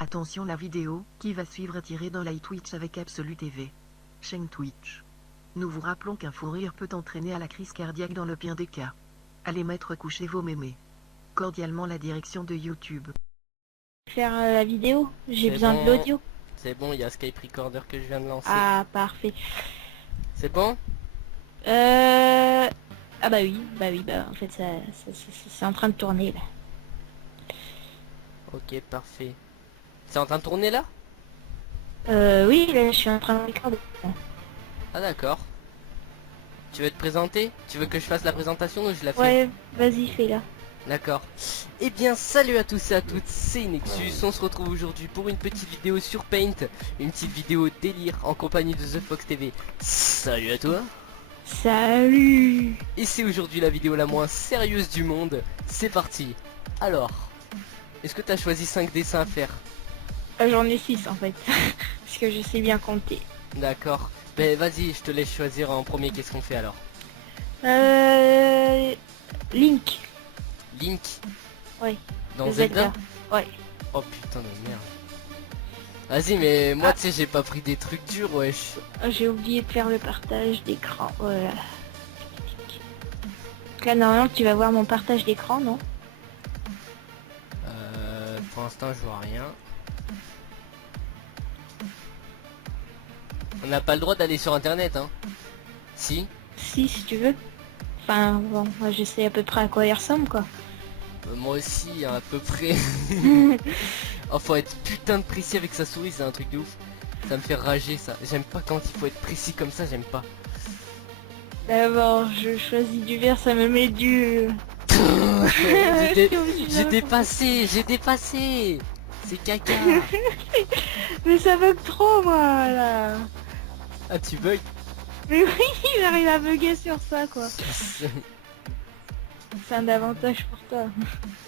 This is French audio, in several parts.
Attention, la vidéo qui va suivre est tirée dans Live Twitch avec Absolu TV. Chaîne Twitch. Nous vous rappelons qu'un fou rire peut entraîner à la crise cardiaque dans le pire des cas. Allez mettre coucher vos mémés. Cordialement la direction de YouTube. Faire la vidéo, j'ai C'est besoin bon. de l'audio. C'est bon, il y a Skype Recorder que je viens de lancer. Ah, parfait. C'est bon? Ah bah oui, en fait c'est en train de tourner là. Ok, parfait. C'est en train de tourner là? Oui, là, je suis en train de recorder. Ah d'accord. Tu veux te présenter? Tu veux que je fasse la présentation ou je la fais? Ouais, vas-y, fais-la. D'accord. Eh bien, salut à tous et à toutes, c'est Nexus. On se retrouve aujourd'hui pour une petite vidéo sur Paint. Une petite vidéo délire en compagnie de The Fox TV. Salut à toi. Salut. Et c'est aujourd'hui la vidéo la moins sérieuse du monde. C'est parti. Alors, est-ce que tu as choisi 5 dessins à faire? J'en ai 6 en fait. Parce que je sais bien compter. D'accord. Ben vas-y, je te laisse choisir en premier. Qu'est-ce qu'on fait alors? Link. Link Ouais. dans le Zelda? Ouais. Oh putain de merde. Vas-y, mais moi tu sais, j'ai pas pris des trucs durs, wesh. J'ai oublié de faire le partage d'écran. Voilà. Là, normalement, tu vas voir mon partage d'écran, non? Pour l'instant, je vois rien. On n'a pas le droit d'aller sur internet, hein? Si? Si tu veux. Enfin, bon, moi je sais à peu près à quoi il ressemble, quoi. Moi aussi, à peu près. Oh, faut être putain de précis avec sa souris, c'est un truc de ouf. Ça me fait rager, ça. J'aime pas quand il faut être précis comme ça, j'aime pas. D'abord, je choisis du vert, ça me met du... J'ai dépassé. C'est caca. Mais ça bug trop, moi, là. Ah, tu bugs? Mais oui, j'arrive à bugger sur ça, quoi. C'est un avantage pour toi.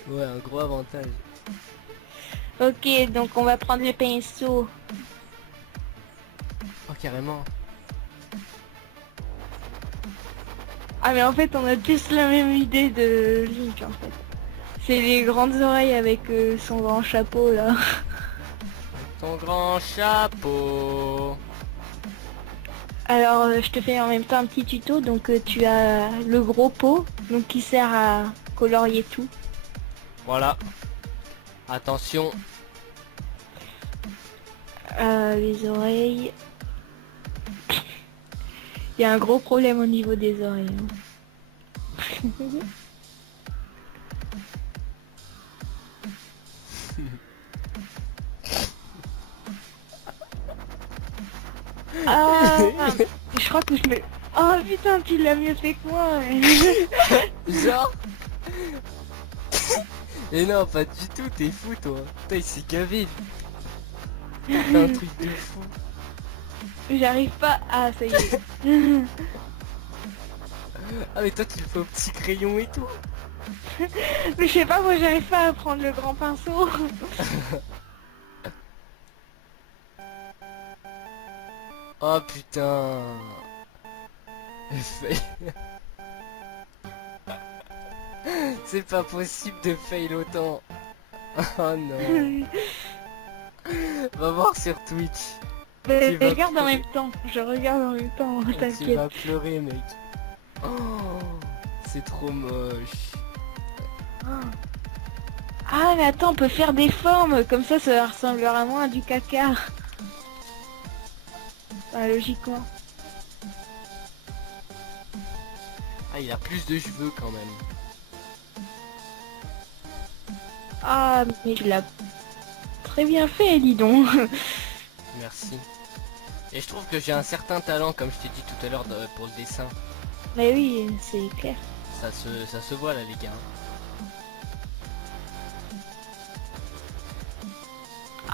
Ouais, un gros avantage. Ok, donc on va prendre le pinceau. Oh, carrément. Ah, mais en fait, on a tous la même idée de Link, en fait. C'est les grandes oreilles avec son grand chapeau, là. Ton grand chapeau. Alors, je te fais en même temps un petit tuto. Donc, tu as le gros pot, donc qui sert à colorier tout. Voilà. Attention. Les oreilles. Il y a un gros problème au niveau des oreilles. Hein. Ah, je crois que je me... Oh putain, tu l'as mieux fait que moi. Genre. Et non, pas du tout, t'es fou toi. Putain, il s'est gavé. C'est un truc de fou. J'arrive pas... Ah, ça y est. Ah mais toi tu le fais au petit crayon et tout. Mais je sais pas, moi j'arrive pas à prendre le grand pinceau. Oh putain. C'est pas possible de fail autant. Oh non. Va voir sur Twitch. Mais Tu vas regarde en pleurer. même temps. Je regarde en même temps, Tu t'inquiète. vas pleurer mec. Oh, c'est trop moche. Ah mais attends, on peut faire des formes. Comme ça ressemblera moins à du caca. Enfin, logiquement. Ah il a plus de cheveux quand même. Ah mais tu l'as très bien fait, dis donc. Merci. Et je trouve que j'ai un certain talent comme je t'ai dit tout à l'heure pour le dessin. Mais oui, c'est clair. Ça se voit là les gars.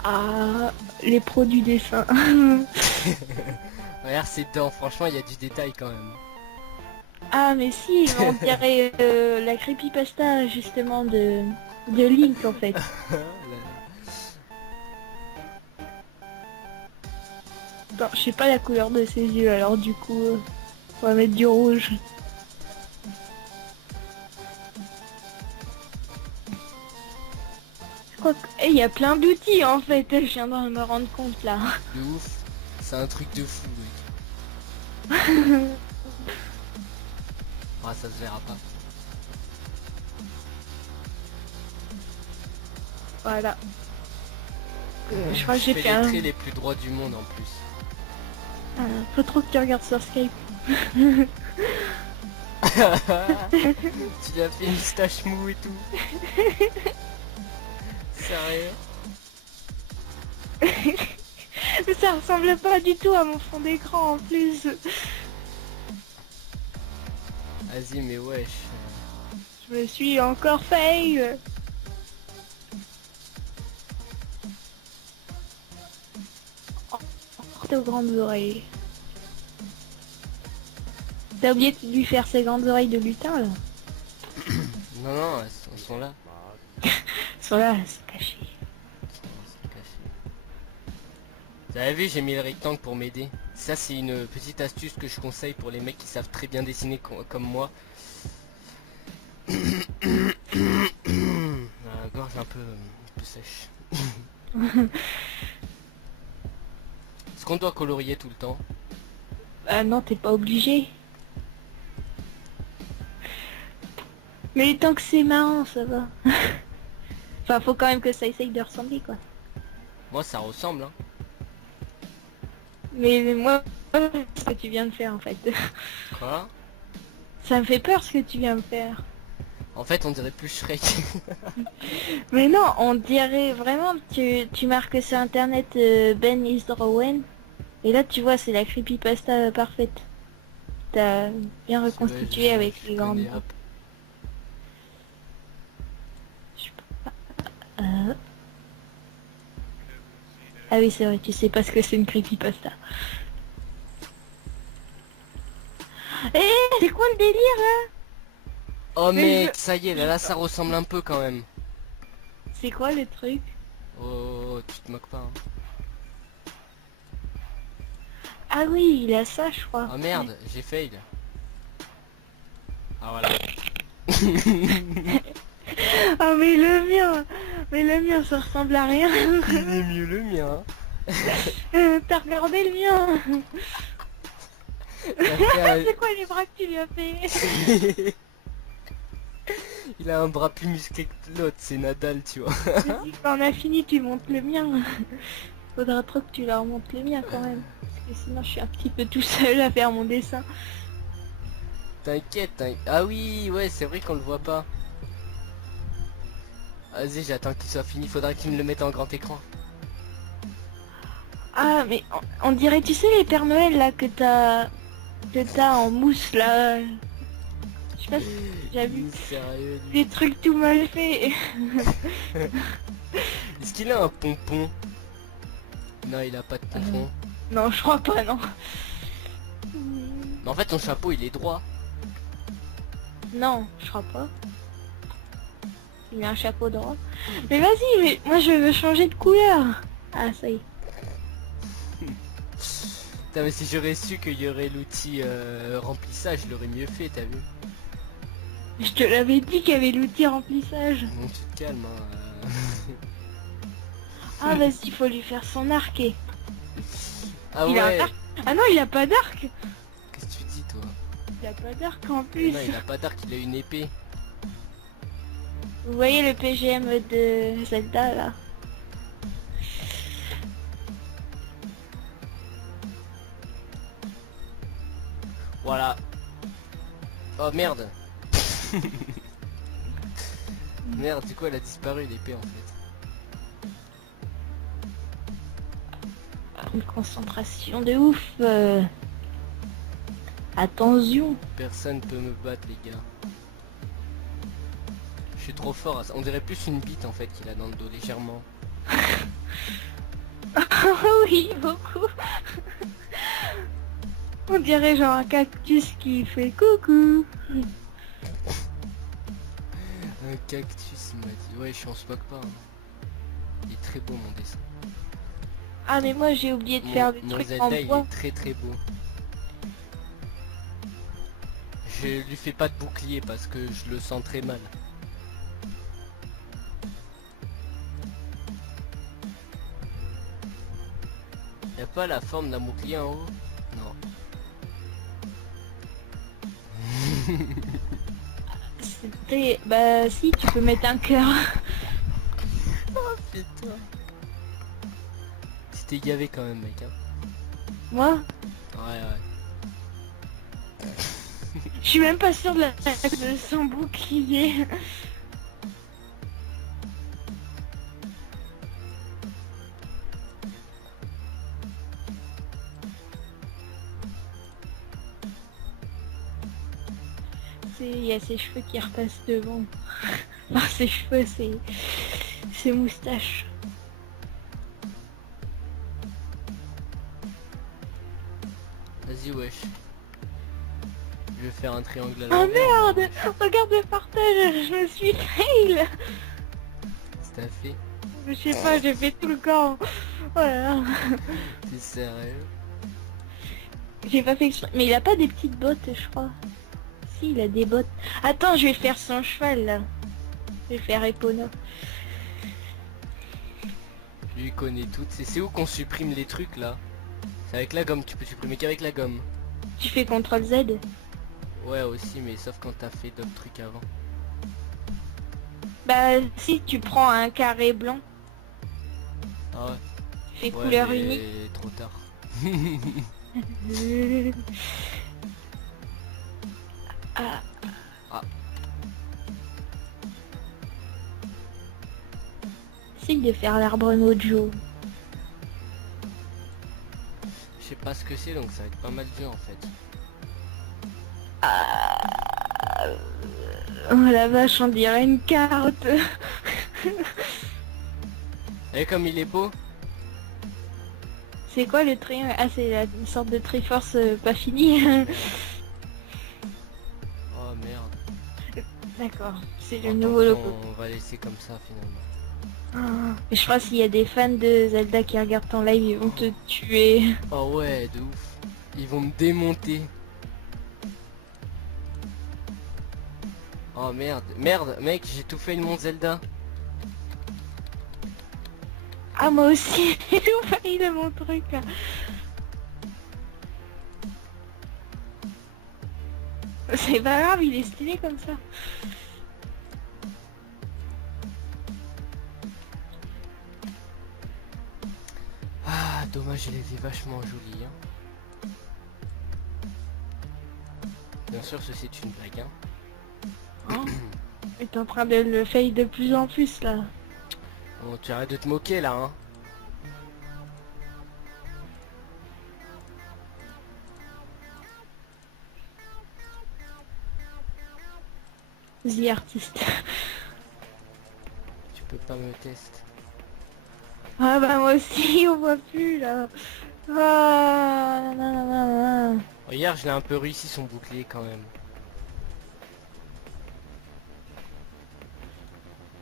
Ah, les pros du dessin. Regarde ses dents, franchement il y a du détail quand même. Ah mais si, on dirait la creepypasta justement de Link en fait. Attends, je sais pas la couleur de ses yeux, alors du coup, on va mettre du rouge. Je crois que... Eh, il y a plein d'outils en fait, je viens de me rendre compte là. De ouf. C'est un truc de fou, mec. Ah, ça se verra pas. Voilà. Je crois que j'ai fais fait les un... traits les plus droits du monde en plus. Faut trop que tu regardes sur Skype. Tu lui as fait une moustache mou et tout. Sérieux? Mais ça ressemble pas du tout à mon fond d'écran en plus. Vas-y, mais wesh. Je me suis encore fail. Porte aux grandes oreilles. T'as oublié de lui faire ses grandes oreilles de lutin là? Non, non, elles sont là. Elles sont là, elles sont cachées. C'est caché. Vous avez vu, j'ai mis le rectangle pour m'aider. Ça, c'est une petite astuce que je conseille pour les mecs qui savent très bien dessiner comme moi. La gorge un peu sèche. Est-ce qu'on doit colorier tout le temps? Ah non, t'es pas obligé. Mais tant que c'est marrant, ça va. Enfin, faut quand même que ça essaye de ressembler, quoi. Moi, ça ressemble, hein. Mais moi, ce que tu viens de faire, en fait. Quoi? Ça me fait peur, ce que tu viens de faire. En fait, on dirait plus Shrek. Mais non, on dirait vraiment, tu marques sur internet Ben is Drawing. Et là, tu vois, c'est la creepypasta parfaite. T'as bien reconstitué Ouais, avec je les grandes... connais, hop. Ah oui, c'est vrai, tu sais pas ce que c'est une creepypasta. Eh, c'est quoi le délire là? Oh Mais mec, ça y est, là ça ressemble un peu quand même. C'est quoi le truc? Oh, tu te moques pas, hein. Ah oui, il a ça, je crois. Oh merde, j'ai fail. Ah voilà. Ah mais le mien, ça ressemble à rien. Il est mieux le mien. T'as regardé le mien? Il a fait C'est quoi les bras que tu lui as fait? Il a un bras plus musclé que l'autre, c'est Nadal, tu vois. Vas-y, quand on a fini, tu montes le mien. Faudra trop que tu leur montes le mien quand même. Parce que sinon, je suis un petit peu tout seul à faire mon dessin. T'inquiète, Ah oui, ouais, c'est vrai qu'on le voit pas. Vas-y, j'attends qu'il soit fini, faudra qu'il me le mette en grand écran. Ah, mais on dirait, tu sais, les Pères Noël là que t'as en mousse là. Je sais pas si t'as vu. Sérieux, lui. Des trucs tout mal faits. Est-ce qu'il a un pompon? Non, il a pas de pompon. Non, je crois pas, non. Mais en fait, ton chapeau, il est droit. Non, je crois pas. Il met un chapeau droit. Mais vas-y, mais moi je veux changer de couleur. Ah, ça y est. Putain, mais si j'aurais su qu'il y aurait l'outil remplissage, je l'aurais mieux fait, t'as vu? Je te l'avais dit qu'il y avait l'outil remplissage. Bon, tu te calmes, hein. Ah, vas-y, faut lui faire son arc. Ah Il a un ouais. arc. Ah non, il a pas d'arc. Qu'est-ce que tu dis, toi? Il a pas d'arc en plus. Non, il a pas d'arc, il a une épée. Vous voyez le PGM de Zelda là? Voilà. Oh merde. Merde, du coup elle a disparu l'épée en fait. Une concentration de ouf. Attention. Personne peut me battre les gars. Je suis trop fort à ça. On dirait plus une bite en fait qu'il a dans le dos légèrement. Oui, beaucoup. On dirait genre un cactus qui fait coucou. Un cactus il m'a dit. Ouais, je se moque pas. Hein. Il est très beau mon dessin. Ah mais moi j'ai oublié de faire des Mon trucs en Zelda il bois. est très très beau. Je lui fais pas de bouclier parce que je le sens très mal. Y a pas la forme d'un bouclier en haut? Non. C'était... Bah si, tu peux mettre un cœur. Putain. C'était gavé quand même, mec. Hein. Moi, Ouais, ouais. je suis même pas sûre de son bouclier. Il y a ses cheveux qui repassent devant. Enfin, ses cheveux, ses moustaches. Vas-y, wesh. Je vais faire un triangle à Oh l'envers. merde! Regarde le partage, je me suis fail! T'as fait? Je sais pas, j'ai fait tout le corps. Voilà. T'es sérieux? J'ai pas fait exprès. Mais il a pas des petites bottes, je crois. Si, il a des bottes. Attends, je vais faire son cheval, là. Je vais faire Epona. Je lui connais toutes. C'est où qu'on supprime les trucs, là? C'est avec la gomme, tu peux supprimer qu'avec la gomme. Tu fais CTRL Z? Ouais, aussi, mais sauf quand t'as fait d'autres trucs avant. Bah, si tu prends un carré blanc, Ah ouais? tu fais Ouais, couleur mais unique. trop tard. Ah. Ah. Essaye de faire l'arbre mojo. Je sais pas ce que c'est, donc ça va être pas mal dur en fait. Oh la vache, on dirait une carte. Et comme il est beau. C'est quoi le triangle? Ah, c'est une sorte de Triforce pas fini. Oh merde. D'accord, c'est le Bon, nouveau tant pis, logo. on va laisser comme ça finalement. Je crois s'il y a des fans de Zelda qui regardent ton live, ils vont te tuer. Oh ouais, de ouf. Ils vont me démonter. Oh merde. Merde, mec, j'ai tout fait de mon Zelda. Ah, moi aussi, j'ai tout failli de mon truc là. C'est pas grave, il est stylé comme ça. Ah, dommage, il était vachement joli. Hein. Bien sûr, ceci est une blague. Hein. T'es en train de le fail de plus en plus là. Bon, tu arrêtes de te moquer là. Hein. The artiste. Tu peux pas me tester. Ah bah moi aussi, on voit plus là. Ah, nanana. Oh, hier, je l'ai un peu réussi son bouclier quand même.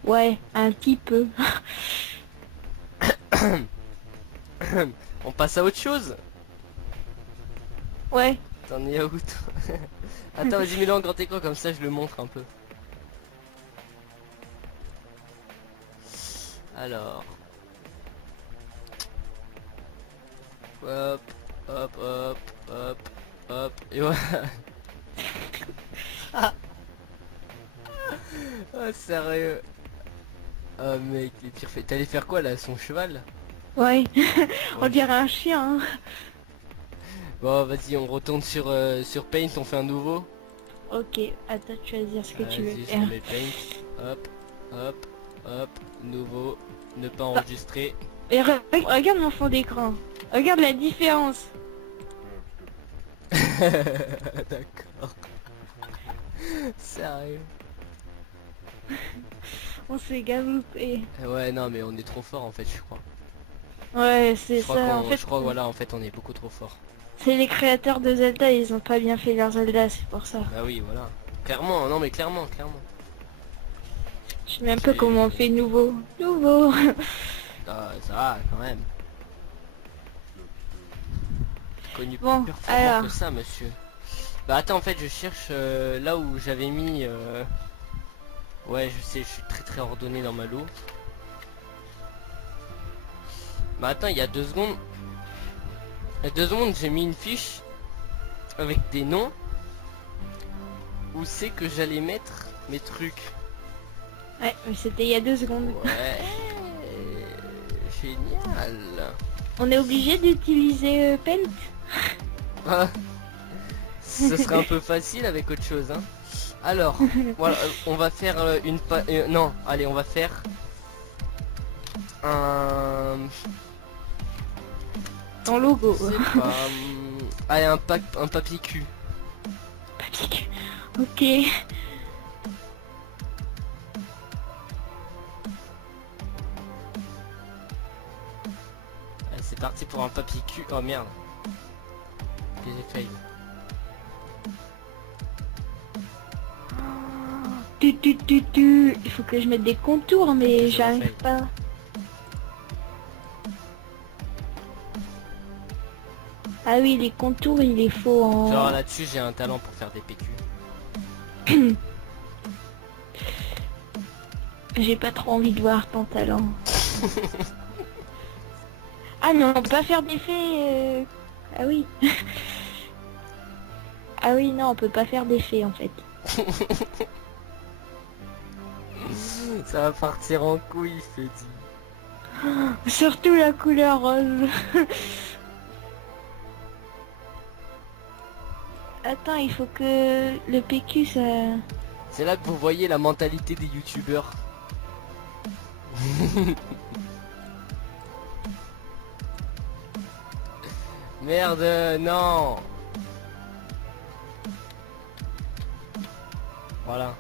Ouais, un petit peu. On passe à autre chose. Ouais. T'en es où toi? Attends, vas-y, mets-le en grand écran comme ça je le montre un peu. Alors. Hop, hop, hop, hop, hop, et voilà. Oh sérieux. Oh mec, les pires faits. T'allais faire quoi là, son cheval? Ouais. On Ouais. dirait un chien. Hein. Bon vas-y, on retourne sur Paint, on fait un nouveau. Ok, attends, tu vas dire ce que tu veux Vas-y, je faire. remets Paint. Hop, hop, hop, nouveau, ne pas enregistrer. Et regarde mon fond d'écran. Regarde la différence. D'accord. Sérieux. On s'est galoupé. Ouais non mais on est trop fort en fait je crois. Ouais, c'est Je crois ça. En qu'on, fait, je crois voilà en fait on est beaucoup trop fort. c'est les créateurs de Zelda, ils ont pas bien fait leur Zelda, c'est pour ça. Bah oui voilà. Clairement, non mais clairement, clairement. Je sais même pas comment on fait nouveau. Nouveau. Ah, ça va quand même. Connu Bon, plus performant alors. que ça monsieur. Bah attends en fait je cherche là où j'avais mis ouais je sais je suis très ordonné dans ma lot. Bah attends il y a 2 secondes Il y a 2 secondes, j'ai mis une fiche avec des noms où c'est que j'allais mettre mes trucs. Ouais, mais c'était il y a 2 secondes. Ouais, génial. On est obligé d'utiliser Paint. Ah, ce serait un peu facile avec autre chose, hein. Alors, voilà, on va faire non, allez, on va faire un... Ton logo. Je sais pas, allez, un papier cul. Papier cul. Ok. Allez, c'est parti pour un papier cul. Oh merde. Que j'ai failli. Il faut que je mette des contours, mais Je j'arrive refais. pas. Ah oui, les contours, il les faut en... Genre là-dessus, j'ai un talent pour faire des PQ. J'ai pas trop envie de voir ton talent. Ah non, on peut pas faire d'effet. Ah oui. Ah oui, non, on peut pas faire d'effet en fait. Ça va partir en couille, je te dis. Surtout la couleur rose. Attends, il faut que le PQ ça... C'est là que vous voyez la mentalité des youtubeurs. Merde, non. Voilà.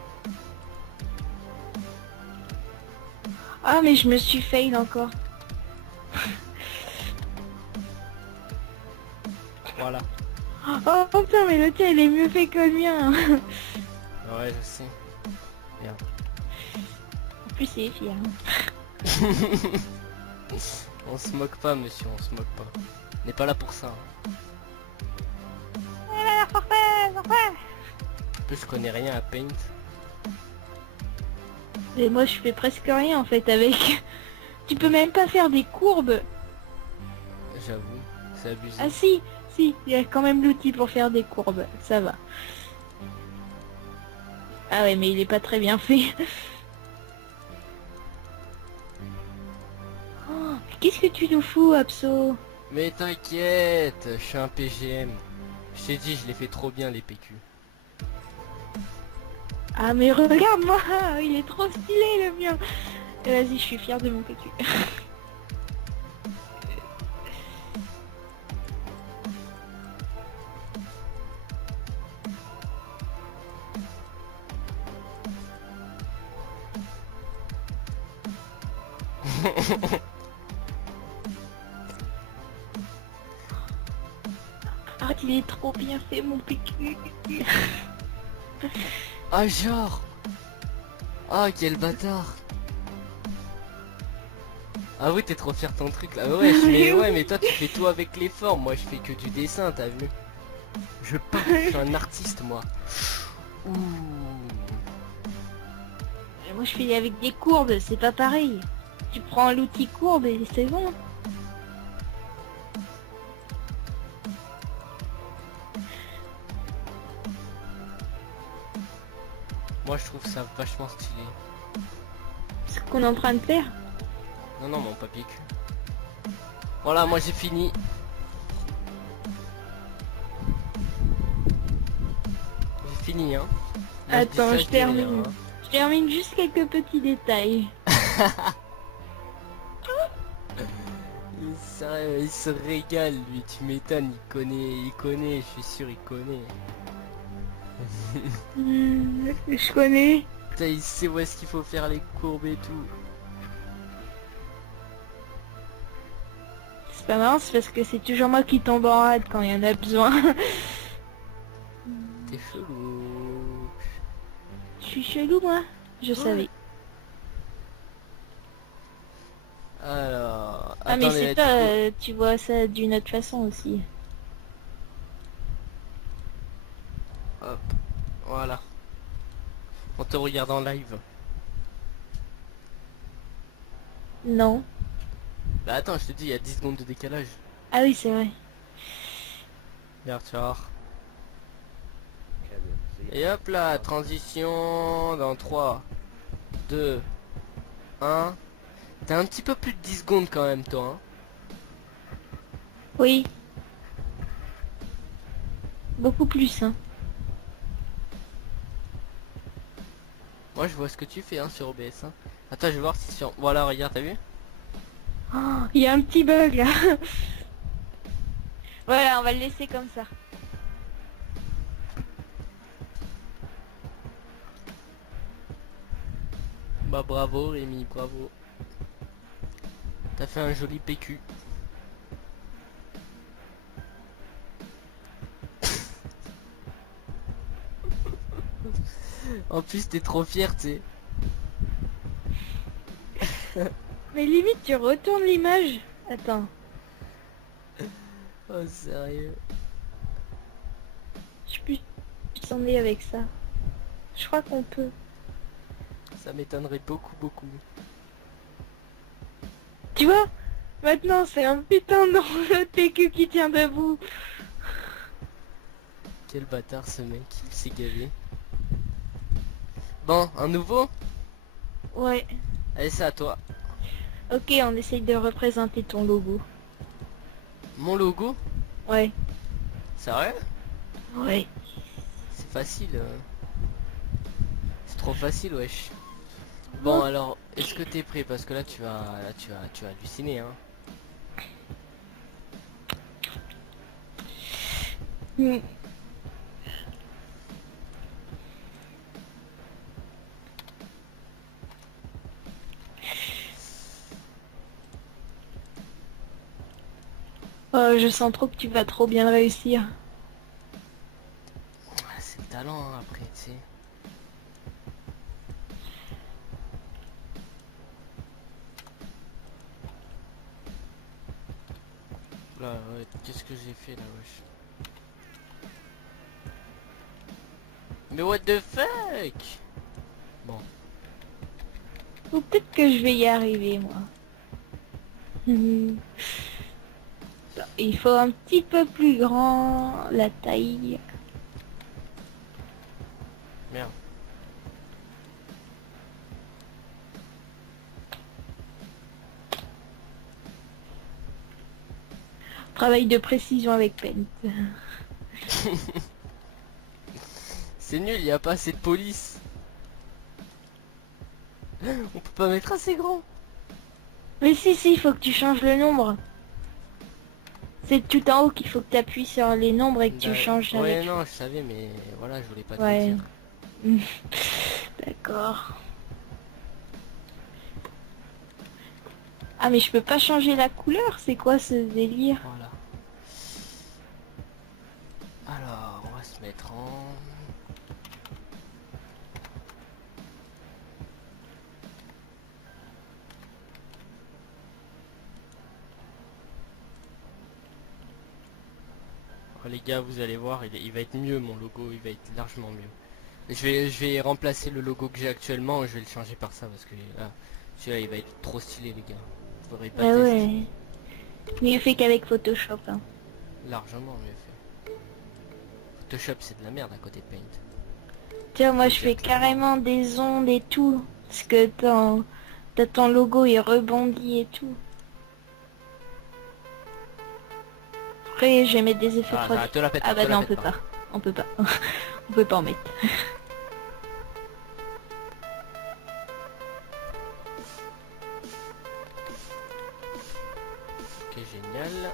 Ah mais je me suis fail encore. Voilà. Oh putain, mais le tien il est mieux fait que le mien. Ouais, je sais. Merde. En plus c'est fier. On se moque pas, monsieur, on se moque pas. On n'est pas là pour ça. En plus, je connais rien à Paint. Et moi je fais presque rien en fait avec. Tu peux même pas faire des courbes. J'avoue, c'est abusé. Ah si, si, il y a quand même l'outil pour faire des courbes, ça va. Ah ouais, mais il est pas très bien fait. Oh, qu'est-ce que tu nous fous, Abso? Mais t'inquiète, je suis un PGM. Je t'ai dit, je les fais trop bien les PQ. Ah mais regarde-moi, il est trop stylé le mien. Vas-y, je suis fière de mon PQ. Ah, il est trop bien fait mon PQ. Ah genre. Ah quel bâtard. Ah oui, t'es trop fier de ton truc là. Ouais, mais toi tu fais tout avec les formes, moi je fais que du dessin, t'as vu. Je suis un artiste moi. Ouh. Moi je fais avec des courbes, c'est pas pareil. Tu prends l'outil courbe et c'est bon. Moi je trouve ça vachement stylé. Ce qu'on est en train de faire. Non non, mon papier cul. Voilà, moi j'ai fini. J'ai fini hein. Là, je dis Attends, ça, je dis rien, termine. hein. Je termine juste quelques petits détails. Il se régale lui, tu m'étonnes, il connaît, je suis sûr il connaît. Je connais. Putain, il sait où est-ce qu'il faut faire les courbes et tout. C'est pas marrant, c'est parce que c'est toujours moi qui tombe en rade quand il y en a besoin. T'es chelou. Je suis chelou moi. Je savais. Alors... Ah mais attendez, c'est du toi, coup- tu vois ça d'une autre façon aussi. Hop, voilà. On te regarde en live. Non. Bah attends, je te dis, il y a 10 secondes de décalage. Ah oui, c'est vrai. Regarde, tu vas voir. Et hop là, transition dans 3, 2, 1. T'as un petit peu plus de 10 secondes quand même, toi. Hein. Oui. Beaucoup plus, hein. Moi, je vois ce que tu fais hein, sur OBS. Hein. Attends, je vais voir si sur... Voilà, regarde, t'as vu? Oh, il y a un petit bug là. Voilà, on va le laisser comme ça. Bah bravo, Rémi, bravo. T'as fait un joli PQ. En plus, t'es trop fier, tu sais. Mais limite, tu retournes l'image. Attends, Oh, sérieux. je peux s'en est avec ça. Je crois qu'on peut. Ça m'étonnerait beaucoup, beaucoup. Tu vois? Maintenant, c'est un putain de le PQ qui tient debout. Quel bâtard, ce mec. Il s'est gavé. Bon, un nouveau? Ouais. Allez, c'est à toi. Ok, on essaye de représenter ton logo. Mon logo? Ouais. Sérieux? Ouais. C'est facile. C'est trop facile, wesh. Bon, alors, est-ce que t'es prêt? Parce que là, tu vas halluciner, hein. Hmm. Oh, je sens trop que tu vas trop bien réussir. Ah, c'est le talent, hein, après, tu sais. Là, ouais, qu'est-ce que j'ai fait là, wesh? Mais what the fuck? Bon, Ou peut-être que je vais y arriver, moi. Hmm. Il faut un petit peu plus grand, la taille. merde. Travail de précision avec Paint. C'est nul, il n'y a pas assez de police. On peut pas mettre assez grand. Mais si, il faut que tu changes le nombre. C'est tout en haut qu'il faut que tu appuies sur les nombres et que tu changes Ouais, avec. non, je savais, mais voilà, je voulais pas te le Ouais. dire. D'accord. Ah mais je peux pas changer la couleur, c'est quoi ce délire? Voilà. Alors, on va se mettre en... Oh, les gars, vous allez voir, il va être mieux, mon logo, il va être largement mieux. Je vais remplacer le logo que j'ai actuellement, je vais le changer par ça, parce que là, celui-là, il va être trop stylé, les gars. Faudrait pas Ah tester. ouais. Mieux fait qu'avec Photoshop. Hein. Largement mieux fait. Photoshop, c'est de la merde à côté de Paint. Tu vois, moi Faut je le fais dire clairement. carrément des ondes et tout. Parce que t'as ton logo, il rebondit et tout. Après, je vais mettre des effets Ah, 3D. te la pète Ah pas, bah te la non, on pète peut pas. pas. On peut pas. On peut pas en mettre. Ok, génial.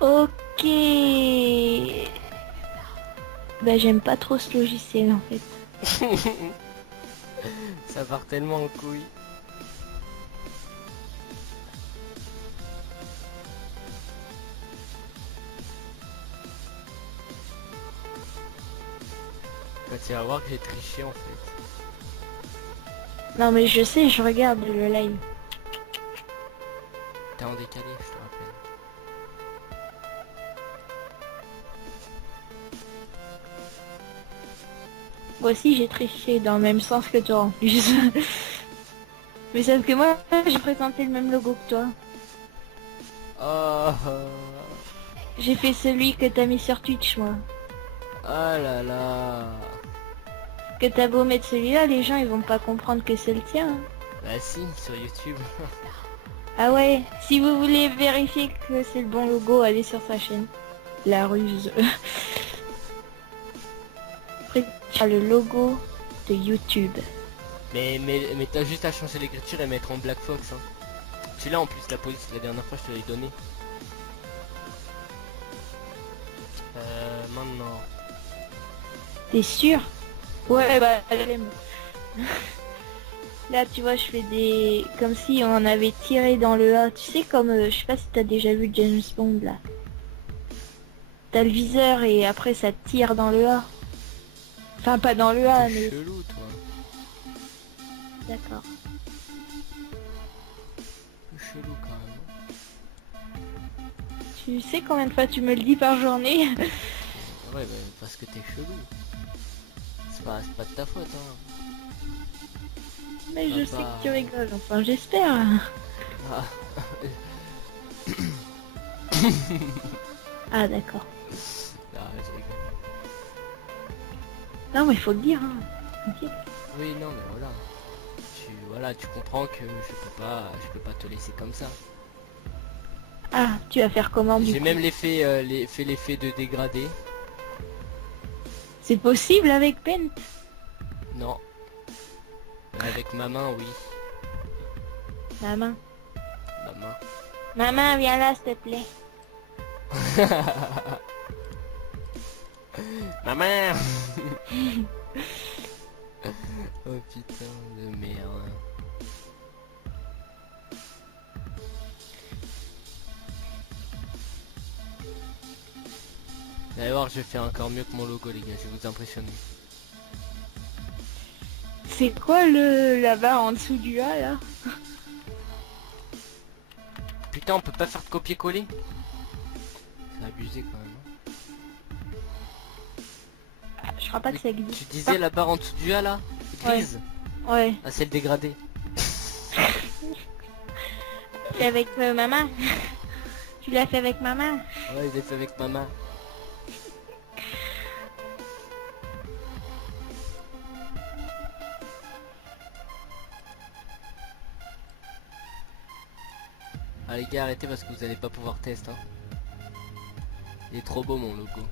Ok. Bah j'aime pas trop ce logiciel en fait. Ça part tellement en couille. Bah, tu vas voir que j'ai triché en fait. Non mais je sais, je regarde le live. T'es en décalé, je te rappelle. Moi aussi j'ai triché dans le même sens que toi en plus. Mais sauf que moi j'ai présenté le même logo que toi. Oh, J'ai fait celui que t'as mis sur Twitch moi. ah là là. Que t'as beau mettre celui-là, les gens ils vont pas comprendre que c'est le tien. Hein. Bah si, sur YouTube. Ah ouais, si vous voulez vérifier que c'est le bon logo, allez sur sa chaîne. La ruse. Après, tu as le logo de YouTube. Mais t'as juste à changer l'écriture et mettre en Black Fox. Hein. Tu l'as en plus la police, la dernière fois je te l'ai donné. Maintenant. T'es sûr? Ouais, bah, elle aime. Là, tu vois, je fais des... Comme si on avait tiré dans le A. Tu sais, comme... je sais pas si t'as déjà vu James Bond, là. T'as le viseur et après, ça tire dans le A. Enfin, pas dans le A, T'es mais... chelou toi. D'accord. T'es chelou quand même. Tu sais combien de fois tu me le dis par journée? Ouais, bah, parce que t'es chelou. C'est pas de ta faute, hein. Mais je Ah sais bah. que tu rigoles, enfin, j'espère. Ah. Ah, d'accord. Ah, je rigole. Non, mais faut le dire, hein. Ok. Oui, non, mais voilà. Tu comprends que je peux pas te laisser comme ça. Ah, tu vas faire comment, du J'ai coup? même fait l'effet de dégradé. C'est possible avec Paint? Non. Mais avec ma main, oui. Maman. Ma main. Maman, viens là, s'il te plaît. Maman. Oh putain de merde. Vous allez voir, je vais faire encore mieux que mon logo, les gars, je vais vous impressionner. C'est quoi le là-bas en dessous du A, là? Putain, on peut pas faire de copier-coller. C'est abusé quand même. Ah, je crois pas que ça existe. Tu disais la barre en dessous du A là, grise. Ouais. Ah, c'est le dégradé. C'est avec maman. Tu l'as fait avec maman. Ouais, il est fait avec ma main. Ah les gars, arrêtez parce que vous allez pas pouvoir tester. Hein. Il est trop beau mon logo.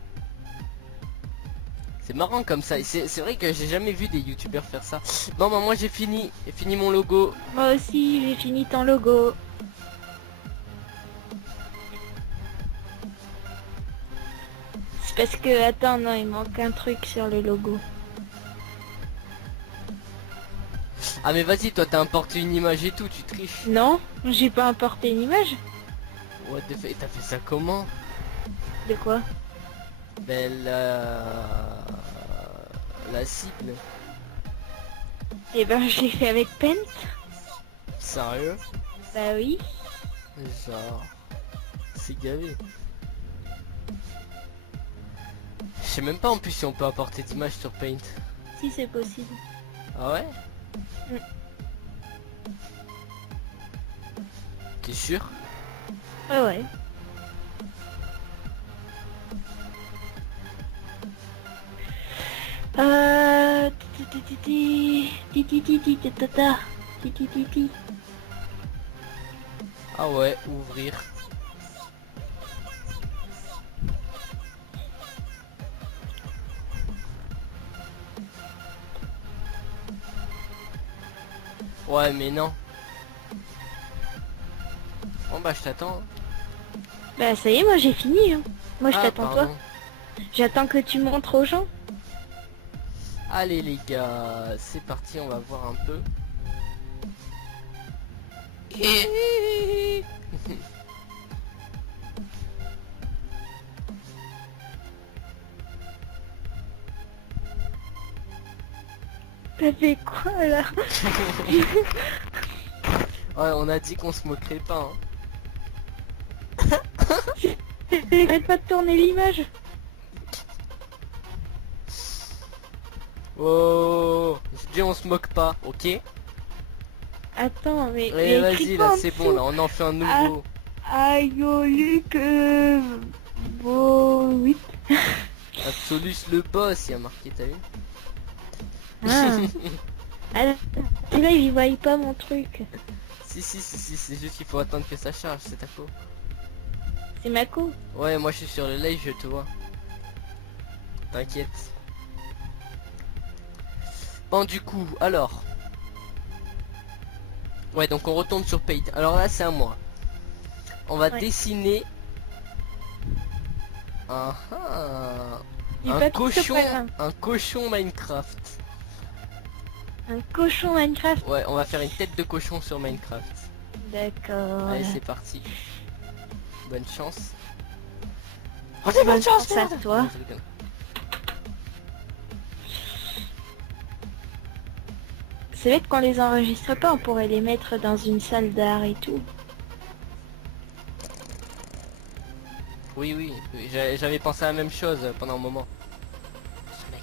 C'est marrant comme ça. C'est vrai que j'ai jamais vu des youtubeurs faire ça. Bon bah moi j'ai fini mon logo. Moi aussi, j'ai fini ton logo. C'est parce que, attends, non, il manque un truc sur le logo. Ah mais vas-y, toi t'as importé une image et tout, tu triches. Non, j'ai pas importé une image. What the fuck, t'as fait ça comment? De quoi? Ben la cible. Eh ben, je l'ai fait avec Paint. Sérieux? Bah oui. Genre, c'est gavé. Je sais même pas en plus si on peut apporter d'images sur Paint. Si, c'est possible. Ah ouais? Mm. T'es sûr? Ouais, ouais. Ah ouais, ouvrir. Ouais mais non. Bon bah je t'attends. Bah ça y est, moi j'ai fini. Hein. Moi je Ah, t'attends toi. pardon. J'attends que tu montres aux gens. Allez les gars, c'est parti, on va voir un peu. T'as fait quoi là? Ouais, on a dit qu'on se moquerait pas. Hein. Arrête pas de tourner l'image. Oh, je dis on se moque pas, ok? Attends, mais Allez, vas-y, écris là, pas en c'est bon, dessous. là, on en fait un nouveau. Ayoluc beau 8. Absolus le boss, il y a marqué, t'as vu? Ah. Ah, là, j'y voyais pas mon truc. Si, c'est juste qu'il faut attendre que ça charge, c'est ta faute. C'est Mako. Ouais, moi je suis sur le live, je te vois. T'inquiète. Bon, du coup, alors. Ouais, donc on retombe sur Paint. Alors là, c'est à moi. On va Ouais. dessiner un Du papier cochon, sopalin. un cochon Minecraft. Un cochon Minecraft. Ouais, on va faire une tête de cochon sur Minecraft. D'accord. Allez, c'est parti. Bonne chance. Oh, j'ai bonne chance, à toi. Non, je rigole. C'est vrai que qu'on les enregistre pas, on pourrait les mettre dans une salle d'art et tout. Oui, j'avais pensé à la même chose pendant un moment.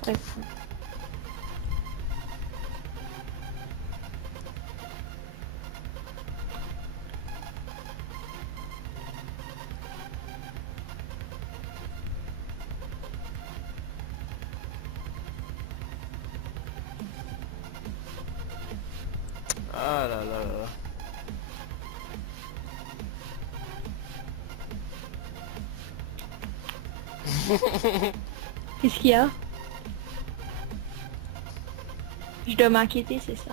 Bref. Ah là là là. Qu'est-ce qu'il y a? Je dois m'inquiéter, c'est ça.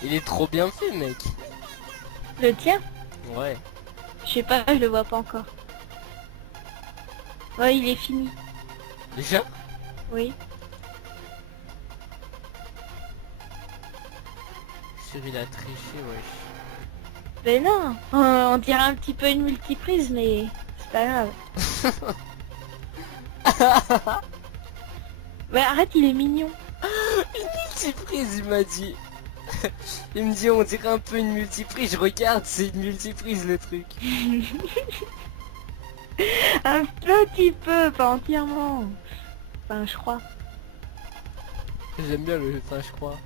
Il est trop bien fait, mec. Le tien? Ouais. Je sais pas, je le vois pas encore. Ouais, il est fini. Déjà? Oui. Sûr, il a triché, wesh. Ben non, on dirait un petit peu une multiprise, mais c'est pas grave. Ouais, arrête, il est mignon. Multiprise, il m'a dit. Il me dit on dirait un peu une multiprise. Je regarde, c'est une multiprise le truc. Un petit peu, pas entièrement. Enfin, je crois. J'aime bien le enfin, je crois.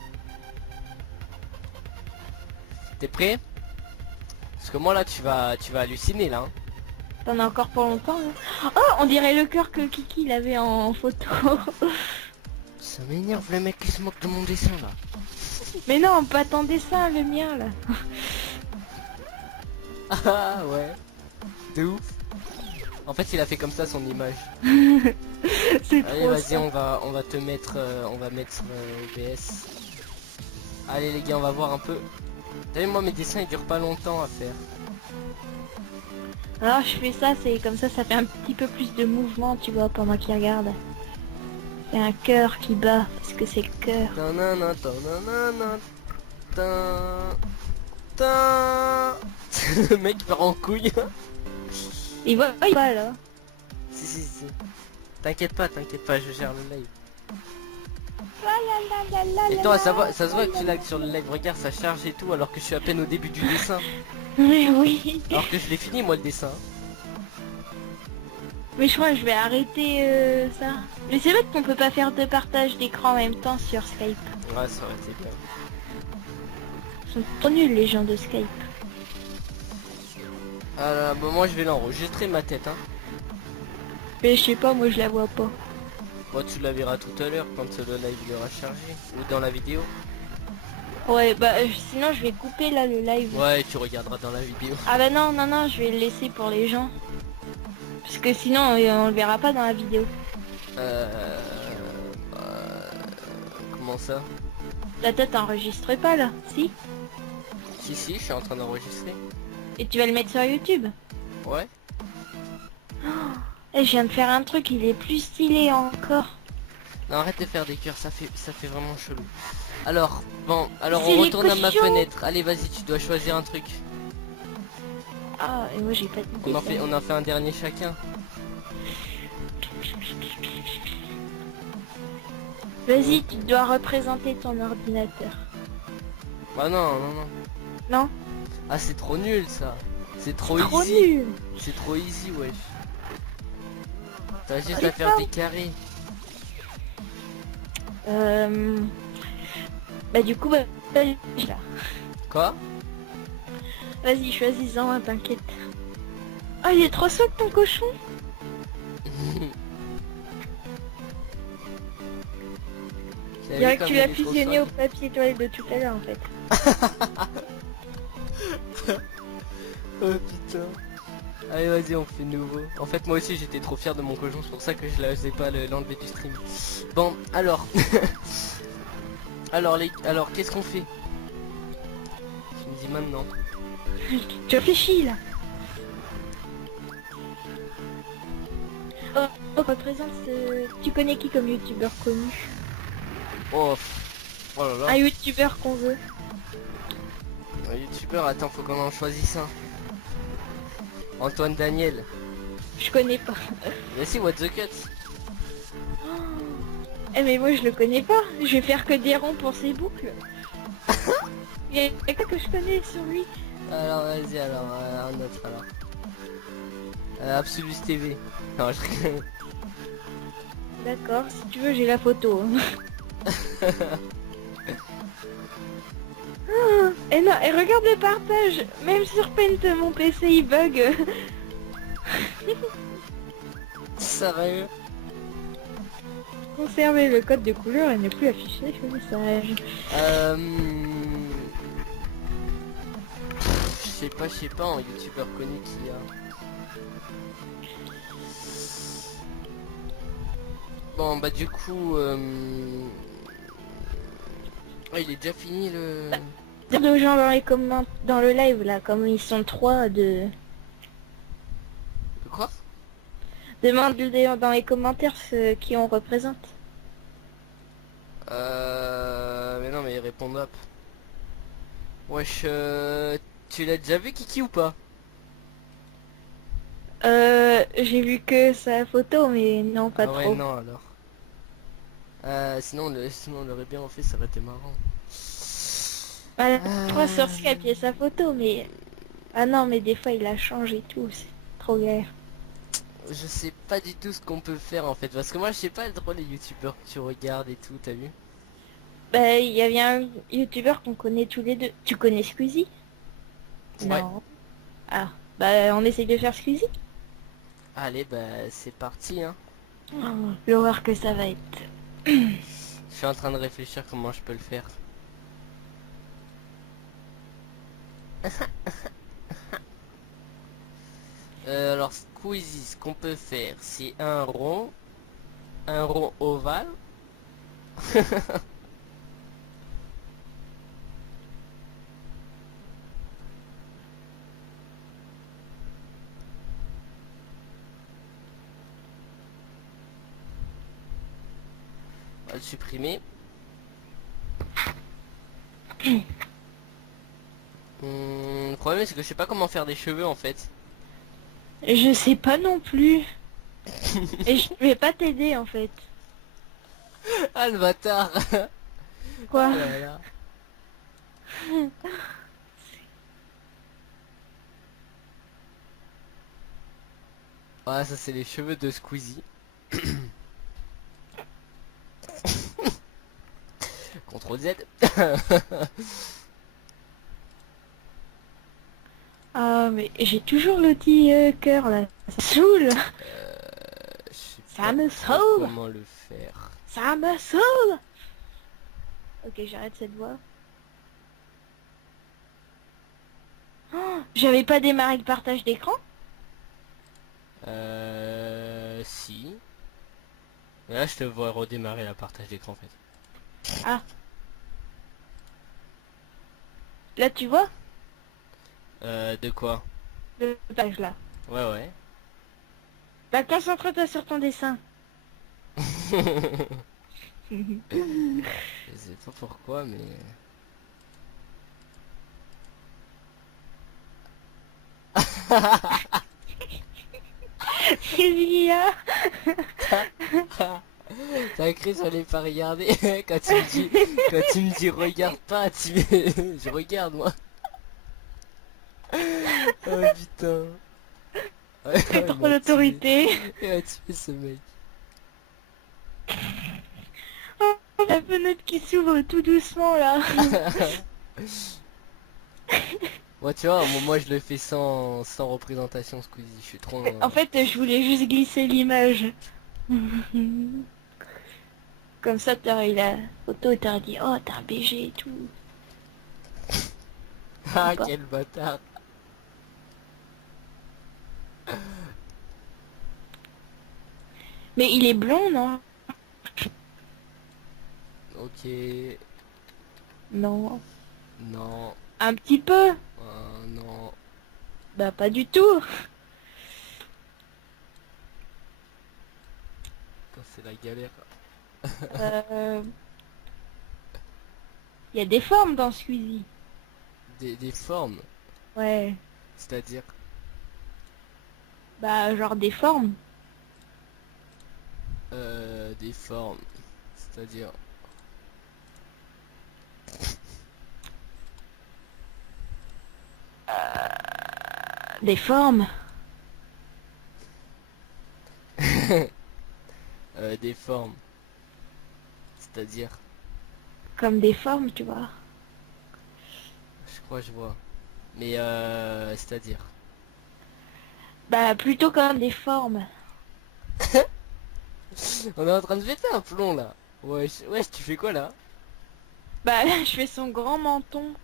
T'es prêt? Parce que moi là tu vas halluciner là. Hein. T'en as encore pour longtemps, hein. Oh, on dirait le cœur que Kiki il avait en photo. Ça m'énerve le mec qui se moque de mon dessin là. Mais non, pas ton dessin, le mien, là. Ah ouais. De ouf. En fait il a fait comme ça son image. C'est Allez trop vas-y ça. on va te mettre on va mettre OBS. Allez les gars on va voir un peu. T'as vu moi mes dessins ils durent pas longtemps à faire. Alors je fais ça, c'est comme ça fait un petit peu plus de mouvement, tu vois, pendant qu'il regarde. C'est un cœur qui bat, parce que c'est le cœur. Tanana, tanana, tan, tan. Le mec part en couille. Il voit pas, là. Si. T'inquiète pas, je gère le live. Et toi, ça se voit que tu lags sur le live. Regarde, ça charge et tout, alors que je suis à peine au début du dessin. Mais oui. Alors que je l'ai fini, moi, le dessin. Mais je crois que je vais arrêter ça. Mais c'est vrai qu'on peut pas faire de partage d'écran en même temps sur Skype. Ouais, ça aurait été bien. Ils sont trop nuls, les gens de Skype. Alors, bah, moi, je vais l'enregistrer, ma tête, hein. Mais je sais pas, moi je la vois pas. Moi, tu la verras tout à l'heure, quand le live il aura chargé. Ou dans la vidéo. Ouais, bah sinon je vais couper là le live. Ouais, tu regarderas dans la vidéo. Ah bah non, je vais le laisser pour les gens. Parce que sinon on le verra pas dans la vidéo. Comment ça? La tête t'enregistre pas là, si? Si, je suis en train d'enregistrer. Et tu vas le mettre sur YouTube? Ouais. Et je viens de faire un truc, il est plus stylé encore. Non, arrête de faire des cœurs, ça fait vraiment chelou. Alors, bon, alors C'est on les retourne à ma cochons. fenêtre. Allez, vas-y, tu dois choisir un truc. Ah, et moi j'ai pas d'idée. On en fait un dernier chacun. Vas-y, tu dois représenter ton ordinateur. Bah non, non, non. Non? Ah, c'est trop nul ça. C'est trop Trop easy. nul. C'est trop easy, wesh. T'as juste C'est à faire ça. des carrés. Bah du coup, bah, là. Quoi? Vas-y, choisis-en un, t'inquiète. Ah, il est trop sotte ton cochon. Je dirais que tu l'as fusionné au papier toilette de tout à l'heure en fait. Oh putain. Allez, vas-y, on fait nouveau. En fait, moi aussi j'étais trop fier de mon cochon, c'est pour ça que je l'osais pas l'enlever du stream. Bon, alors. alors qu'est-ce qu'on fait? Tu me dis maintenant. Tu réfléchis là. Oh, représente tu connais qui comme youtubeur connu? Oh, oh là là. Un youtubeur qu'on veut. Un youtubeur, attends, faut qu'on en choisisse un. Antoine Daniel. Je connais pas. Mais si, what the cut. Eh mais moi je le connais pas. Je vais faire que des ronds pour ses boucles. Il y a quelqu'un que je connais sur lui. Alors vas-y, alors un autre alors. Absolus TV. Non, je rigole. D'accord, si tu veux j'ai la photo. Et non, et regarde le partage. Même sur Paint mon PC il bug. Sérieux? Conserver le code de couleur et ne plus afficher ce message. Je sais pas, un youtubeur connu qui a. Bon bah du coup ah, il est déjà fini le. Demande aux gens dans les commentaires, dans le live là, comme ils sont trois de. De quoi? Demande dans les commentaires ce qui on représente. Mais non mais ils répondent up. Wesh, tu l'as déjà vu Kiki ou pas? J'ai vu que sa photo, mais non, pas Ah ouais, trop. non alors. Sinon on l'aurait bien fait, ça aurait été marrant. Voilà, je crois sur Skype il y a sa photo, mais... Ah non, mais des fois il a changé tout, c'est trop galère. Je sais pas du tout ce qu'on peut faire en fait, parce que moi je sais pas trop les youtubeurs que tu regardes et tout, t'as vu? Bah, il y avait un youtubeur qu'on connaît tous les deux. Tu connais Squeezie? Ouais. Non. Ah, bah on essaye de faire Squeezie. Allez, bah c'est parti hein. Oh, l'horreur que ça va être. Je suis en train de réfléchir comment je peux le faire. Alors Squeezie, ce qu'on peut faire, c'est un rond ovale. On va le supprimer. Le problème c'est que je sais pas comment faire des cheveux en fait. Je sais pas non plus. Et je vais pas t'aider en fait. Ah le bâtard. Quoi? Oh là là. Ah ça c'est les cheveux de Squeezie. CTRL Z. Ah mais j'ai toujours le petit cœur là. Ça me saoule. Je sais Ça pas me trop saoule. comment le faire. Ça me saoule. Ok, j'arrête cette voix. Oh, j'avais pas démarré le partage d'écran. Si. Mais là je te vois redémarrer la partage d'écran en fait. Ah. Là tu vois De quoi? le page là. Ouais ouais. Bah concentre-toi sur ton dessin. Je sais pas pourquoi mais... Qu'est-ce qu'il y a? T'as écrit sur les pas regarder. Quand tu me dis regarde pas, je regarde moi. Oh putain. C'est trop d'autorité. Il a tué ce mec. Oh, la fenêtre qui s'ouvre tout doucement là. Moi tu vois, moi je le fais sans représentation Squeezie. Je suis trop... En fait, je voulais juste glisser l'image. Comme ça, t'aurais eu la photo et t'aurais dit, oh, t'as un BG et tout. Ah pas. quel bâtard. Mais il est blond, non? Ok. Non. Non. Un petit peu? Non. Bah, pas du tout. Putain, c'est la galère. Il y a des formes dans Squeezie. Des formes. Ouais. C'est-à-dire... Bah, genre des formes. Des formes. C'est-à-dire... Des formes. Des formes. C'est-à-dire... Comme des formes, tu vois. Je crois que je vois. Mais c'est-à-dire... Bah, plutôt comme des formes. On est en train de péter un plomb là. Wesh, tu fais quoi là? Bah, là, je fais son grand menton.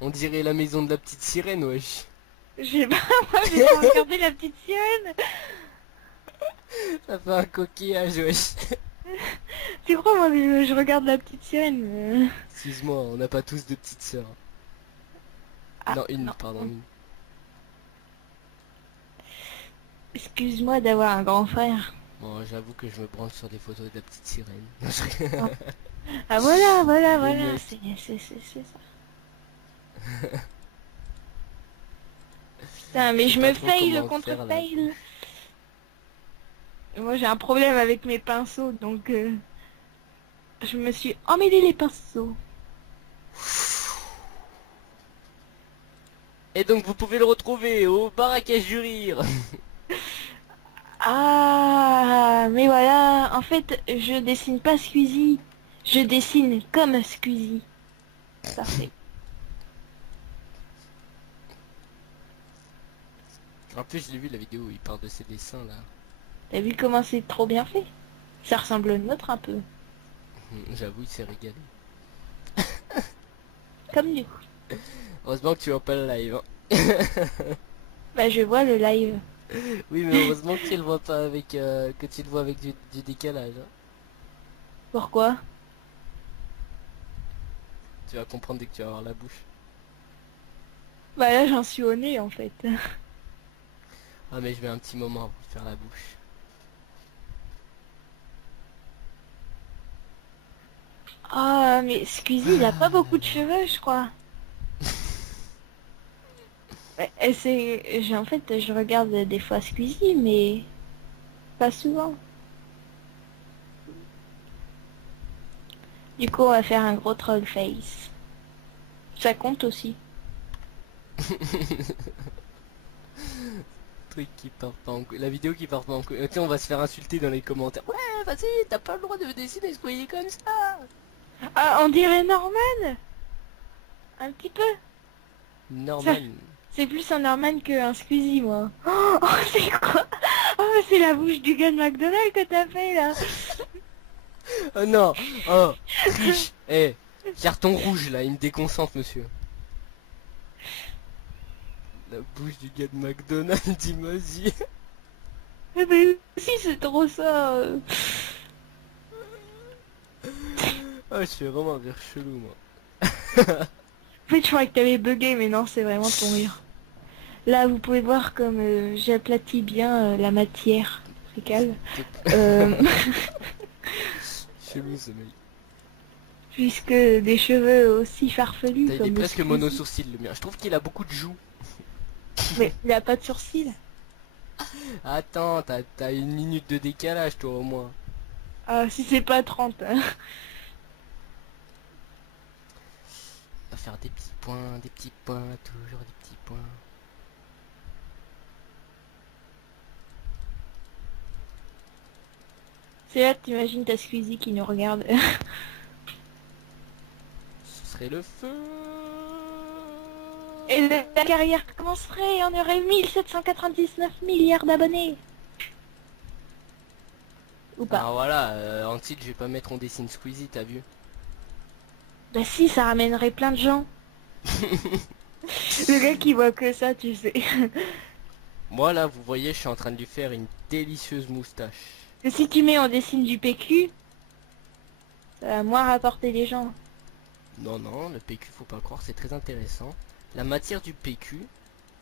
On dirait la maison de la petite sirène, wesh. Je sais pas, moi, j'ai pas regardé la petite sirène. Ça fait un coquillage, wesh. Tu crois, moi, je regarde la petite sirène. Excuse-moi, on n'a pas tous de petites sœurs. Ah, non, une, non. pardon, une. Excuse-moi d'avoir un grand frère. Bon, j'avoue que je me branche sur des photos de la petite sirène. Ah voilà, voilà, Le voilà, mec. c'est ça. Putain, mais je pas me trop fail comment contre faire, là. fail. Moi j'ai un problème avec mes pinceaux, donc je me suis emmêlé les pinceaux. Et donc vous pouvez le retrouver au baraque à jurir. Ah, mais voilà, en fait, je dessine pas Squeezie, je dessine comme Squeezie. Parfait. En plus, je l'ai vu la vidéo où il parle de ses dessins là. T'as vu comment c'est trop bien fait? Ça ressemble au nôtre un peu. J'avoue, il s'est régalé. Comme nous. Heureusement que tu vois pas le live. Bah je vois le live. Oui, mais heureusement que tu le vois pas avec que tu le vois avec du décalage. Pourquoi? Tu vas comprendre dès que tu vas avoir la bouche. Bah là j'en suis au nez en fait. Ah mais je mets un petit moment pour faire la bouche. Ah mais Squeezie il a pas beaucoup de cheveux je crois. Et en fait je regarde des fois Squeezie mais pas souvent. Du coup on va faire un gros troll face. Ça compte aussi. Truc qui part pas en couille. La vidéo qui part pas en couille. Ok, on va se faire insulter dans les commentaires. Ouais, vas-y, t'as pas le droit de dessiner Squeezie comme ça. Ah on dirait Norman. Un petit peu. Norman. C'est plus un Norman qu'un Squeezie moi. Oh c'est quoi? Oh c'est la bouche du gars de McDonald's que t'as fait là. Oh non. Oh, triche. Eh, carton rouge là, il me déconcentre monsieur. La bouche du gars de McDonald's, dis-moi-y. Eh ben si c'est trop ça. Oh, je fais vraiment un rire chelou moi. En fait je croyais que t'avais bugué mais non c'est vraiment ton rire. Là vous pouvez voir comme j'aplatis bien la matière fécale. Chelou ce mec. Puisque des cheveux aussi farfelus Il est comme le presque Squeezie. mono sourcil le mien. Je trouve qu'il a beaucoup de joues. Mais il a pas de sourcils. Attends, t'as 1 minute de décalage toi au moins. Ah, si c'est pas 30. Hein. On va faire des petits points, toujours des petits points. C'est là, t'imagines ta Squeezie qui nous regarde. Ce serait le feu. Et la carrière commencerait et on aurait 1799 milliards d'abonnés. Ou pas. Ah voilà, en titre je vais pas mettre on dessine Squeezie, t'as vu? Bah si, ça ramènerait plein de gens. Le gars qui voit que ça, tu sais. Moi là, vous voyez, je suis en train de lui faire une délicieuse moustache. Et si tu mets on dessine du PQ, ça va moins rapporter les gens. Non, non, le PQ, faut pas croire, c'est très intéressant. La matière du PQ,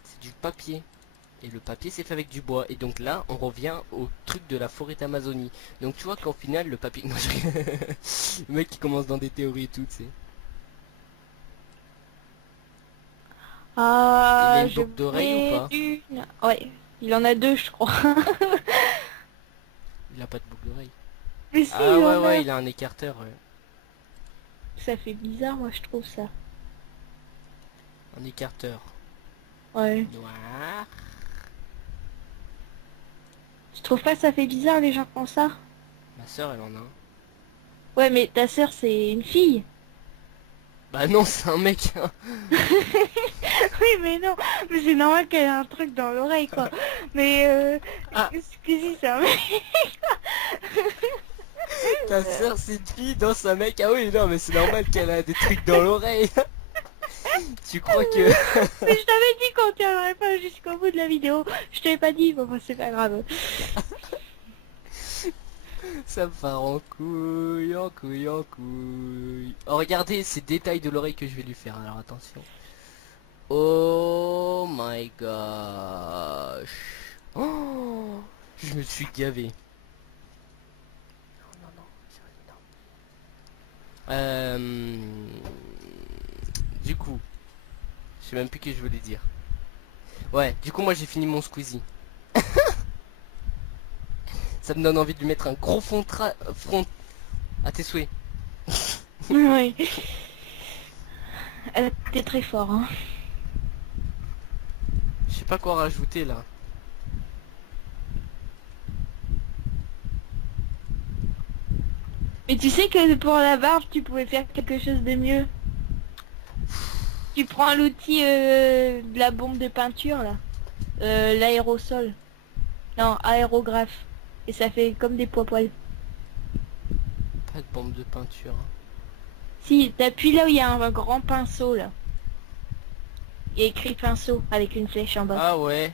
c'est du papier. Et le papier, c'est fait avec du bois. Et donc là, on revient au truc de la forêt d'Amazonie. Donc tu vois qu'au final, le papier... Non, le mec qui commence dans des théories et tout, tu sais. Ah, Il a une je boucle d'oreille ou pas? Ouais, il en a deux, je crois. Il a pas de boucle d'oreille. Mais si, Ah il ouais, en a. ouais, il a un écarteur, ouais. Ça fait bizarre, moi, je trouve ça. Un écarteur. Ouais. Noir. Tu trouves pas que ça fait bizarre, les gens qui font ça? Ma soeur, elle en a un. Ouais, mais ta sœur, c'est une fille. Bah non, c'est un mec. Hein. Oui, mais non. Mais c'est normal qu'elle ait un truc dans l'oreille, quoi. Mais, Ah. excusez, c'est un mec. Ta soeur, c'est une fille, non, c'est un mec. Ah oui, non, mais c'est normal qu'elle a des trucs dans l'oreille. Tu crois que... Mais je t'avais dit qu'on tiendrait pas jusqu'au bout de la vidéo. Je t'avais pas dit, bon, bah, c'est pas grave. Ça me part en couille, en couille, en couille. Oh, regardez ces détails de l'oreille que je vais lui faire, alors attention. Oh my gosh. Oh, je me suis gavé. Non, non, non, sérieux, non. Du coup, je sais même plus ce que je voulais dire. Ouais, du coup, moi j'ai fini mon Squeezie. Ça me donne envie de lui mettre un gros front à tes souhaits. Oui. T'es très fort, hein. Je sais pas quoi rajouter là. Mais tu sais que pour la barbe, tu pouvais faire quelque chose de mieux. Tu prends l'outil de la bombe de peinture, là. L'aérosol. Non, aérographe. Et ça fait comme des poils. Pas de bombe de peinture. Si, t'appuies là où il y a un grand pinceau, là. Il y a écrit pinceau avec une flèche en bas. Ah ouais.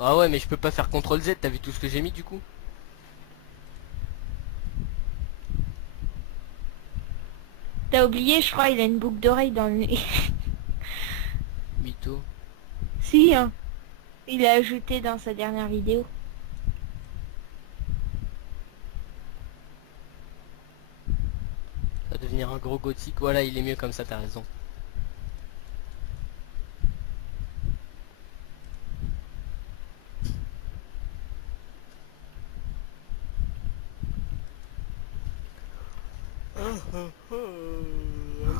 Ah ouais, mais je peux pas faire CTRL Z, t'as vu tout ce que j'ai mis du coup? T'as oublié, je crois, il a une boucle d'oreille dans le nez. Mytho. Si, hein. Il a ajouté dans sa dernière vidéo. Ça va devenir un gros gothique. Voilà, il est mieux comme ça, t'as raison.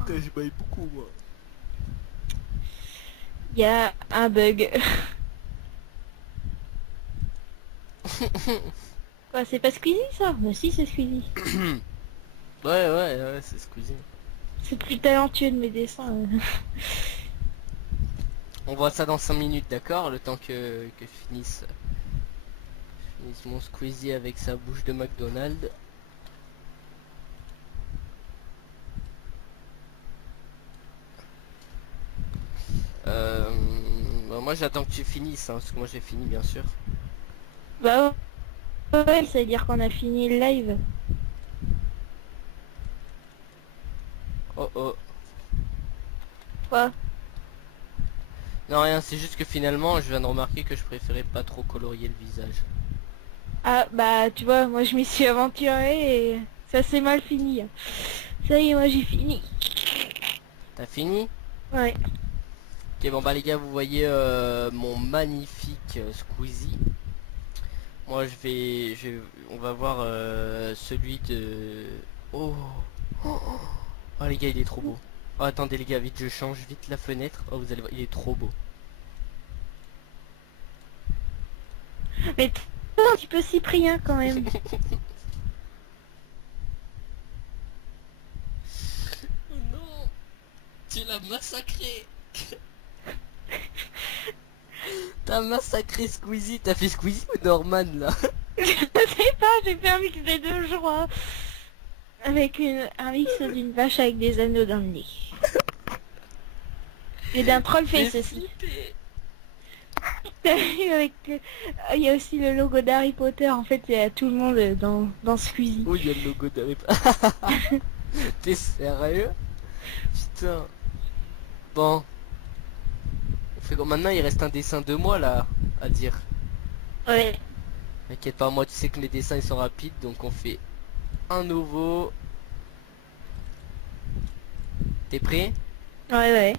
Putain, je baille beaucoup moi. Il y a un bug. Quoi, c'est pas Squeezie ça? Mais si, c'est Squeezie. Ouais, c'est Squeezie. C'est plus talentueux de mes dessins. On voit ça dans 5 minutes, d'accord? Le temps que je finisse mon Squeezie avec sa bouche de McDonald's. Bah, moi j'attends que tu finisses, hein, parce que moi j'ai fini bien sûr. Bah ouais, ça veut dire qu'on a fini le live. Oh oh. Quoi? Non rien, c'est juste que finalement je viens de remarquer que je préférais pas trop colorier le visage. Ah bah tu vois, moi je m'y suis aventurée et ça s'est mal fini. Ça y est, moi j'ai fini. T'as fini? Ouais. Ok, bon bah les gars, vous voyez mon magnifique Squeezie. Moi on va voir celui de... Oh. Oh les gars, il est trop beau. Oh, attendez les gars, vite, je change vite la fenêtre. Oh, vous allez voir, il est trop beau. Mais un petit peu Cyprien quand même. Oh non, tu l'as massacré. T'as massacré Squeezie. T'as fait Squeezie ou Norman là? Je sais pas, j'ai fait un mix des deux, je crois. Avec un mix d'une vache avec des anneaux dans le nez. Et d'un troll J'ai face aussi. flippé. Avec, il y a aussi le logo d'Harry Potter. En fait, il y a tout le monde dans Squeezie. Oh, il y a le logo d'Harry Potter. T'es sérieux? Putain. Bon. On fait comme maintenant, il reste un dessin de moi là à dire. Ouais. T'inquiète pas, moi tu sais que mes dessins ils sont rapides, donc on fait un nouveau. T'es prêt? Ouais, ouais.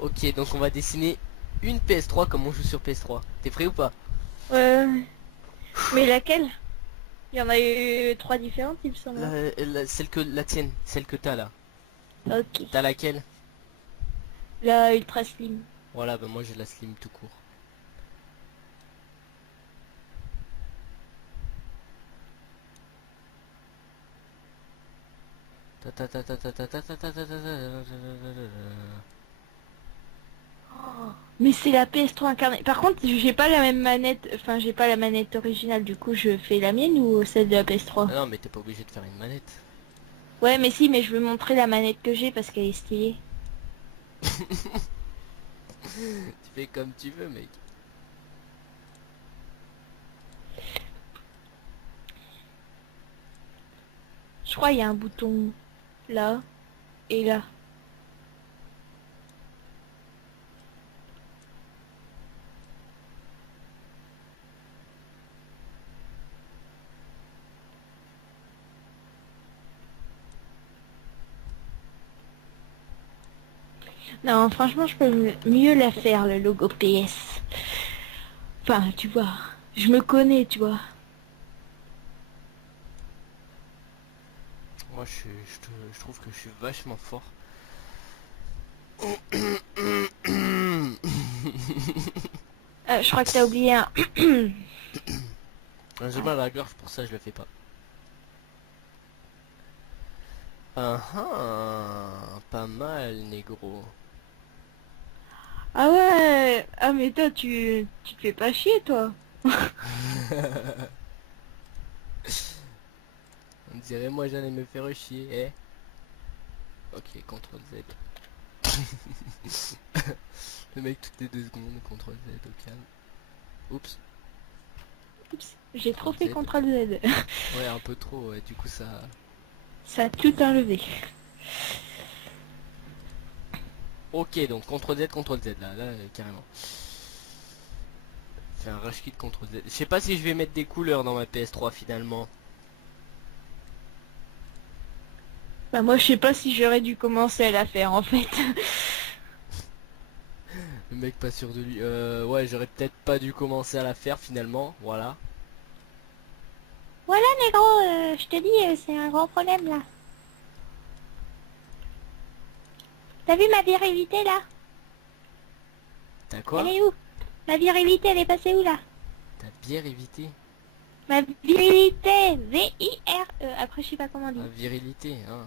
Ok, donc on va dessiner une PS3 comme on joue sur PS3. T'es prêt ou pas? Mais laquelle? Il y en a eu 3 différentes, il me semble. Celle que la tienne, celle que t'as là. Ok. T'as laquelle? La ultra slim. Voilà, bah moi j'ai la slim tout court. Mais c'est la PS3 incarnée. Par contre, j'ai pas la même manette. Enfin, j'ai pas la manette originale. Du coup, je fais la mienne ou celle de la PS3? Ah non, mais t'es pas obligé de faire une manette. Ouais, mais si, mais je veux montrer la manette que j'ai parce qu'elle est stylée. Tu fais comme tu veux, mec. Je crois qu'il y a un bouton là et là. Non, franchement, je peux mieux la faire, le logo PS. Enfin, tu vois, je me connais, tu vois. Moi, je trouve que je suis vachement fort. Je crois que t'as oublié un... J'ai mal à la gorge, pour ça je le fais pas. Ah ah, pas mal, négro. Ah ouais. Ah mais toi, tu te fais pas chier, toi. On dirait moi j'allais me faire chier, eh. Ok, CTRL Z. Le mec toutes les 2 secondes, CTRL Z au calme. Oups. Oups, j'ai trop fait Z. CTRL Z. Ouais, un peu trop, ouais, du coup ça... Ça a tout enlevé. Ok, donc CTRL Z, là, carrément. Fais un rush kit CTRL Z. Je sais pas si je vais mettre des couleurs dans ma PS3 finalement. Bah moi, je sais pas si j'aurais dû commencer à la faire, en fait. Le mec pas sûr de lui. Ouais, j'aurais peut-être pas dû commencer à la faire finalement, voilà. Voilà, négro, je te dis, c'est un grand problème, là. T'as vu ma virilité, là? T'as Elle quoi? est où? Ma virilité, elle est passée où, là? T'as bien évité. Ma virilité, V-I-R-E. Après, je sais pas comment on dit. Ah, virilité, hein.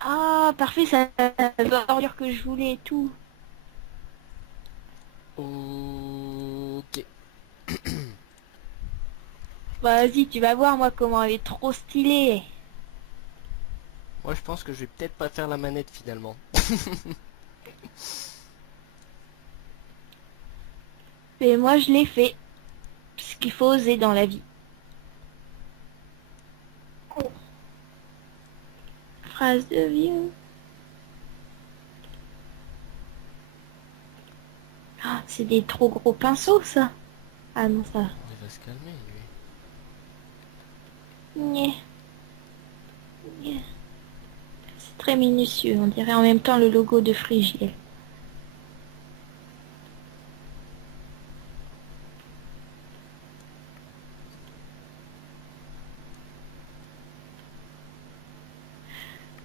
Ah, parfait, ça bordure que je voulais et tout. Ok. Bah, vas-y, tu vas voir, moi, comment elle est trop stylée. Moi je pense que je vais peut-être pas faire la manette finalement. Et moi, je l'ai fait. Ce qu'il faut oser dans la vie. Phrase de vieux. Ah, c'est des trop gros pinceaux, ça. Ah non, ça. Il va se calmer lui. Nyeh. Nyeh. très minutieux. On dirait en même temps le logo de Frigiel.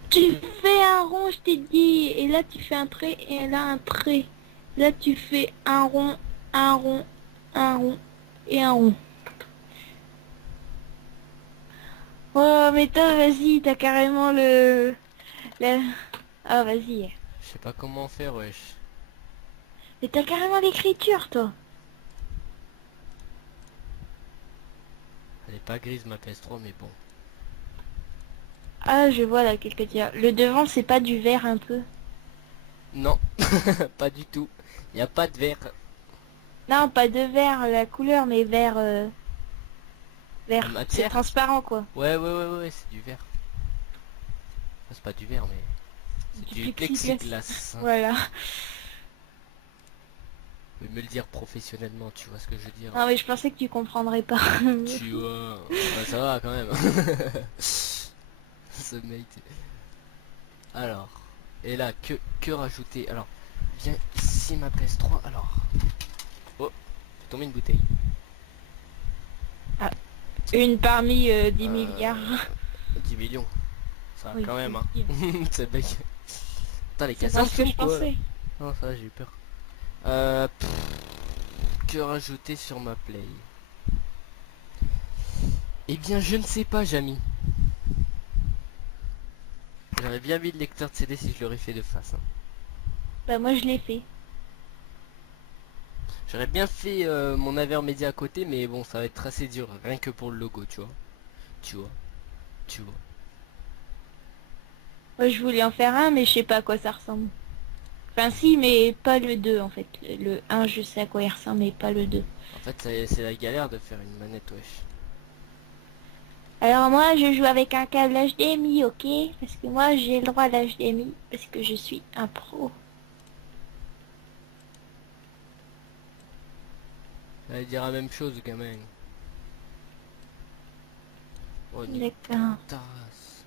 Tu fais un rond, je t'ai dit, et là tu fais un trait, et là un trait. Là tu fais un rond, un rond, un rond, et un rond. Oh, mais toi, vas-y, t'as carrément le... Ah, vas-y. Je sais pas comment faire, wesh. Mais t'as carrément l'écriture, toi. Elle est pas grise ma PS3, mais bon. Ah, je vois là quelque dire. Le devant, c'est pas du vert un peu? Non, pas du tout. Y a pas de vert. Non, pas de vert, la couleur, mais vert... La vert. C'est matière. transparent, quoi. Ouais, c'est du vert. Enfin, c'est pas du vert, mais c'est du plexiglas. Voilà. Vous pouvez me le dire professionnellement, tu vois ce que je veux dire. Non, mais je pensais que tu comprendrais pas. Tu vois. Bah, ça va quand même. Ce mec. Alors. Et là, que rajouter? Alors, viens ici ma PS3. Alors. Oh, j'ai tombé une bouteille. Une parmi 10 milliards. 10 millions. Ça va Oui, quand même, hein. c'est Ce mec. Putain, les C'est cassins pas ce que je quoi. pensais. Non, ça va, j'ai eu peur. Que rajouter sur ma play? Eh bien, je ne sais pas, Jamy. J'aurais bien mis le lecteur de CD si je l'aurais fait de face. Hein. Bah, moi, je l'ai fait. J'aurais bien fait mon Avermedia à côté, mais bon, ça va être assez dur, rien que pour le logo, tu vois. Tu vois. Tu vois. Moi, je voulais en faire un, mais je sais pas à quoi ça ressemble. Enfin, si, mais pas le 2 en fait. Le un je sais à quoi il ressemble, mais pas le 2. En fait, c'est la galère de faire une manette, wesh. Alors, moi, je joue avec un câble HDMI, ok? Parce que moi, j'ai le droit à l'HDMI, parce que je suis un pro. Ça va dire la même chose, gamin. Oh, D'accord. tasse.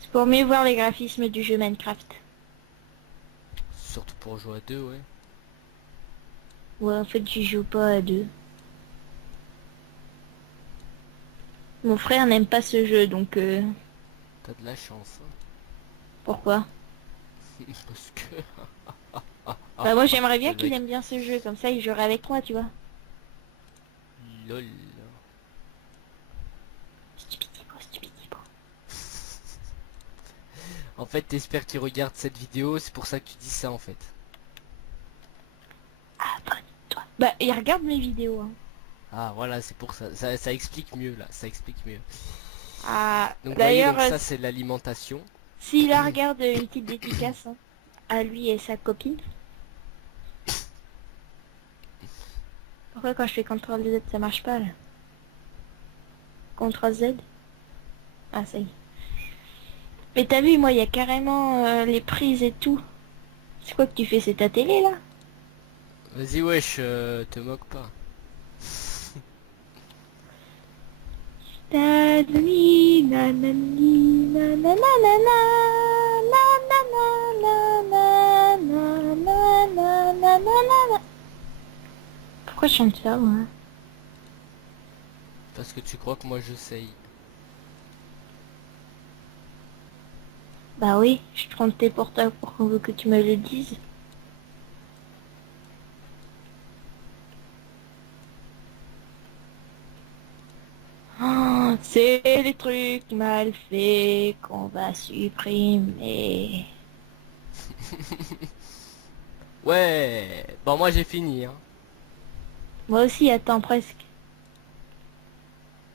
C'est pour mieux voir les graphismes du jeu Minecraft. Surtout pour jouer à deux, ouais. Ouais, en fait, j'y joue pas à deux. Mon frère n'aime pas ce jeu, donc T'as de la chance. Hein. pourquoi? Parce que... Bah, moi, j'aimerais bien le qu'il mec. aime bien ce jeu, comme ça, il jouerait avec moi, tu vois. Lol. Stupidibo, stupidibo. En fait, t'espères qu'il regarde cette vidéo, c'est pour ça que tu dis ça, en fait. Abonne-toi. Bah, il regarde mes vidéos, hein. Ah, voilà, c'est pour ça. Ça explique mieux, là. Ça explique mieux. Ah, Donc, voyez, d'ailleurs, donc ça, c'est l'alimentation. s'il la regarde, une petite dédicace hein, à lui et sa copine. Pourquoi quand je fais CTRL Z ça marche pas là? CTRL Z? Ah ça y est. Mais t'as vu moi il y a carrément les prises et tout. C'est quoi que tu fais? C'est ta télé là? Vas-y, wesh, te moque pas. Nanani, nanani, nananana, nananana, nananana. Pourquoi je chante ça moi? Parce que tu crois que moi, je sais. Bah oui, je trompe tes portables pour qu'on veut que tu me le dises. Oh, c'est les trucs mal faits qu'on va supprimer. Ouais. Bon, moi, j'ai fini, hein. Moi aussi, attends presque.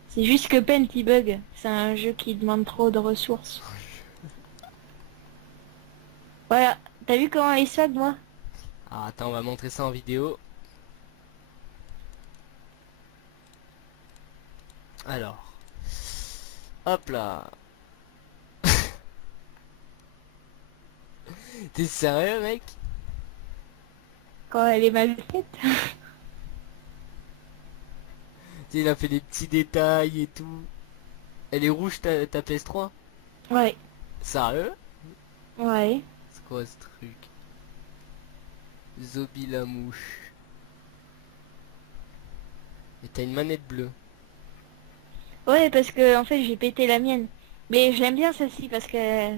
C'est juste que Paint bug. C'est un jeu qui demande trop de ressources. Voilà, t'as vu comment il swag moi? Ah, attends, on va montrer ça en vidéo. Alors. Hop là. T'es sérieux, mec? Quand elle est mal faite. Il a fait des petits détails et tout. Elle est rouge ta PS3? Ouais. Sérieux? Ouais. C'est quoi ce truc? Zombie la mouche. Et t'as une manette bleue. Ouais, parce que en fait j'ai pété la mienne. Mais je l'aime bien celle-ci parce que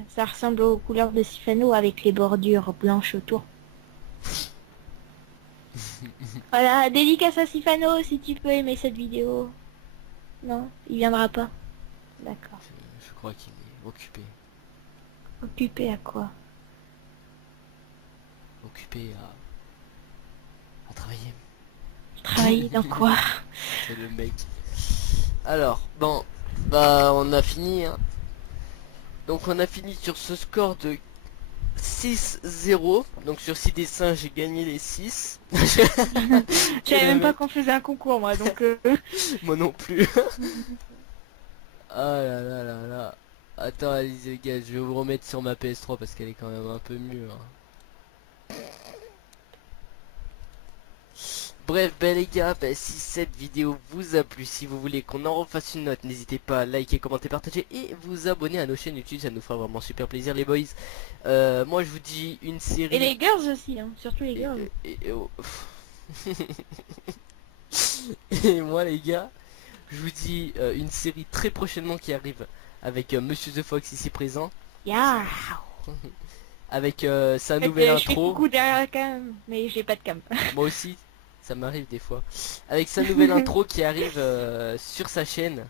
ça ressemble aux couleurs de Sifano avec les bordures blanches autour. Voilà, dédicace à Sifano si tu peux aimer cette vidéo. Non, il viendra pas. D'accord. Je crois qu'il est occupé. Occupé à quoi? Occupé à travailler. Travailler dans quoi? C'est le mec. Alors, bon, bah on a fini. Hein. Donc on a fini sur ce score de 6-0. Donc sur 6 dessins, j'ai gagné les 6. Je savais même pas qu'on faisait un concours moi, donc Moi non plus. Ah là là là là. Attends, allez les gars, je vais vous remettre sur ma PS3 parce qu'elle est quand même un peu mieux. Hein. Bref, ben les gars, ben, si cette vidéo vous a plu, si vous voulez qu'on en refasse une note, n'hésitez pas à liker, commenter, partager et vous abonner à nos chaînes YouTube, ça nous fera vraiment super plaisir les boys. Moi je vous dis une série... Et les girls aussi, hein, surtout les girls. Oh. Et moi les gars, je vous dis une série très prochainement qui arrive avec Monsieur The Fox ici présent. Yeah. Avec sa nouvelle Je fais intro. coucou derrière la cam, mais j'ai pas de cam. Moi aussi, ça m'arrive des fois. Avec sa nouvelle intro qui arrive sur sa chaîne.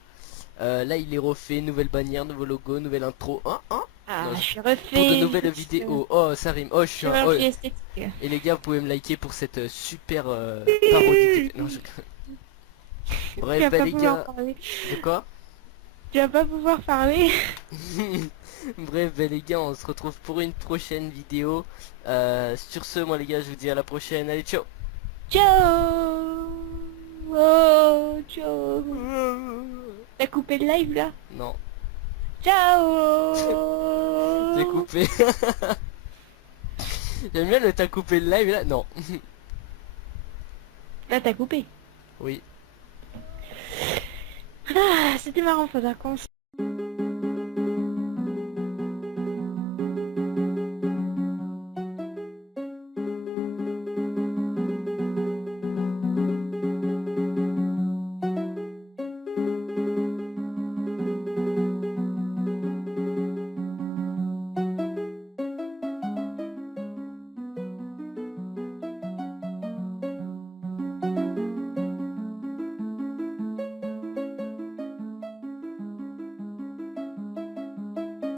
Là il est refait, nouvelle bannière, nouveau logo, nouvelle intro. Hein, hein Ah, non, je suis pour refait. de nouvelles vidéos. Oh ça rime. Oh je suis un... oh. Esthétique. Et les gars vous pouvez me liker pour cette super parodie. Non, je... Tu Bref vas bah pas les pouvoir gars. parler. De quoi? Tu vas pas pouvoir parler. Bref bah les gars on se retrouve pour une prochaine vidéo. Sur ce moi les gars je vous dis à la prochaine. Allez ciao. Ciao. Oh, ciao. T'as coupé le live là? Non. Ciao. J'ai coupé. J'aime bien le t'as coupé le live là. Non. Là t'as coupé. Oui. Ah, c'était marrant, faudra qu'on